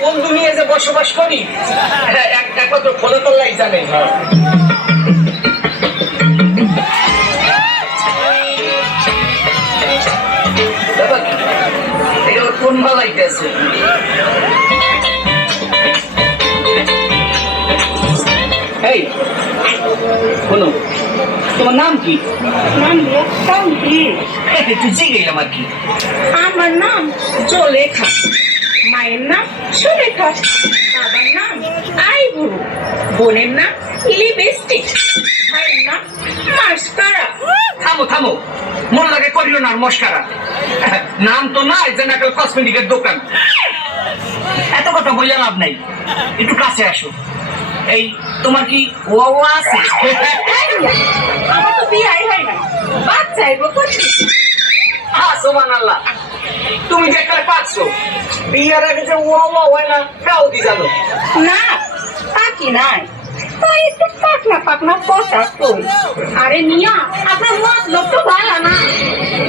কোন দুনিয়ায় যে বসবাস করি একমাত্র খোদাতল্লাই জানে। কোন বালাইতে আছে? এই শোনো, তোমার নাম কি? তুই জিগে আমার কি? আমার নাম জলেখা, মায়ের নাম সুলেখা, বাবার নাম আইবুড়ো, বোনের নাম লিপস্টিক, ভাইয়ের নাম মাস্কারা। থামো থামো, মন লাগে করিও না মস্কারা। নাম তো নাই যে নাকাল কসমেটিকের দোকান। এত কথা বললে লাভ নাই, একটু কাছে আসো। এই তোমার কি ওয়া আছে? আমার তো বিয়াই হয় না, বাচ্চা আইবো করছি। সুবহানাল্লাহ, তুমি যে একটা পাচ্ছো, বিয়ার আগে যে ওয়া হয় না তাও দি জানো না? তা কি নাই, তাই একটু পাকনা পাকনা পচা তো। আরে মিয়া, আপনার মতলব তো ভালো না,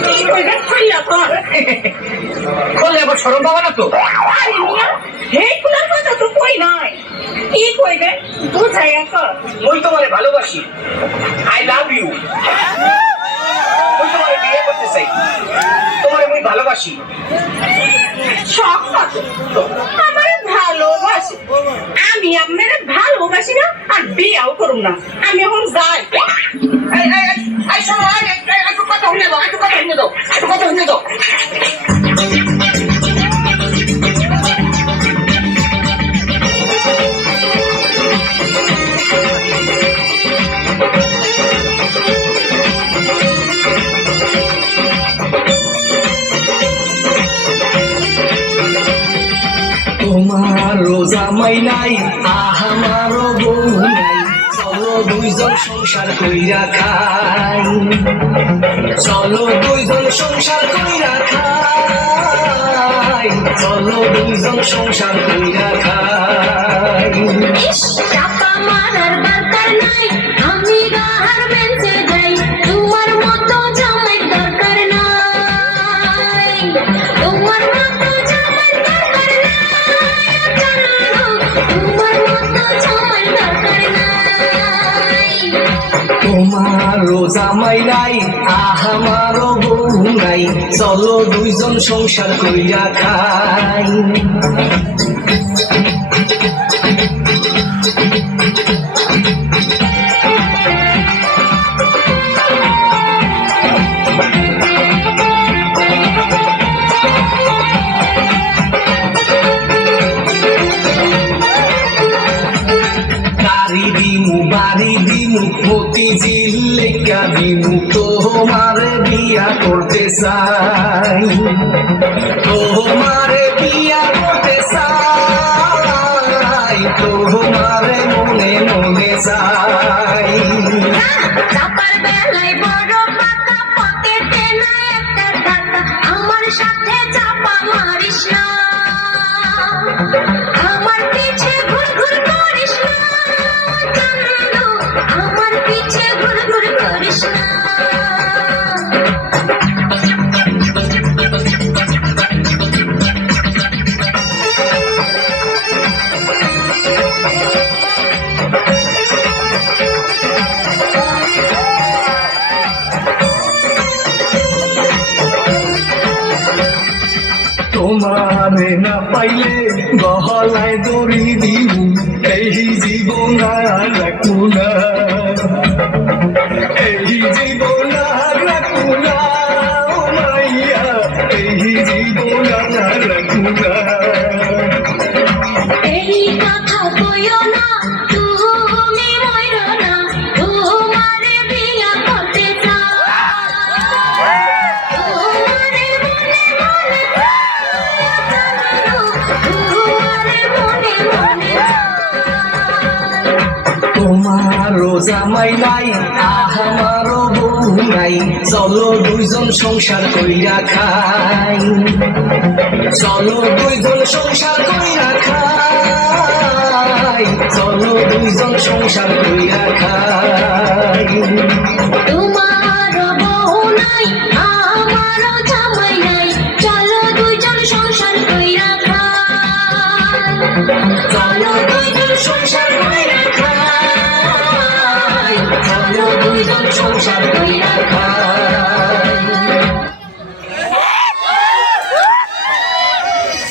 কি কইবে খাইয়া কর। করলে আবার শরম পাবা না তো? আরে মিয়া, এই কুলার কথা তো কই নাই, কি কইবে বুঝাইয়া কর। ওই তোমারে ভালোবাসি, আই লাভ ইউ। ওই তোমারে বিয়ে করতে চাই, তোমারে আমি ভালোবাসি। শখ কত আমার ভালোবাসি, আমি আপনার ভালোবাসি না আর বিয়াও করুম না। আমি এখন যাই। একটু কথা শুনে দাও, একটু কথা শুনে দাও, একটু কথা শুনে দাও। তোমারও জামাই নাই, আমারও বউ নাই, চলো দুইজন সংসার কইরা খাই, চলো দুইজন সংসার কইরা খাই, চলো দুইজন সংসার কইরা খাই। চাপা মারার দরকার নাই, আমি গাহার বেঁচে যাই, তোমার মতো জামাই দরকার নাই, তোমার মতো জামাই দরকার নাই, তোমার মতো জামাই দরকার নাই। তোমারও জামাই নাই, আমারও বউ নাই, চলো দুইজন সংসার কইরা খাই। বাড়ি দিমু মতি জিল্লেকা দিমু, তোমারে বিয়া করতে চাই, তোমারে বিয়া করতে চাই, তোমারে মনে মনে চাই। চাপার বেলায় বড় পাকা, পকেটে নাই একটা টাকা, আমার সাথে চাপা মারিস না, আমার পিছে ঘুর ঘুর করিস না, আমার পিছে ঘুর ঘুর করিস না। তোমারে না পাইলে গহলায় দড়ি দিমু, এই জীবন আর রাখু না, এই জীবন আর রাখু না, ও মাইয়া, এই জীবন আর রাখু না। এই কথা কইও না, তুমি মইরো না, তোমারে বিয়া করতে চাই, তোমারে মনে মনে তোমারে মনে মনে তোমারও জামাই নাই, আমারও বউ নাই, চলো দুইজন সংসার কইরা খাই, চলো দুইজন সংসার কইরা খাই, চলো দুইজন সংসার কইরা খাই। তোমার বউ নাই, আমারও জামাই নাই, চলো দুইজন সংসার কইরা খাই। চলো দুইজন সংসার কইরা খাই, চলো দুইজন সংসার কইরা খাই।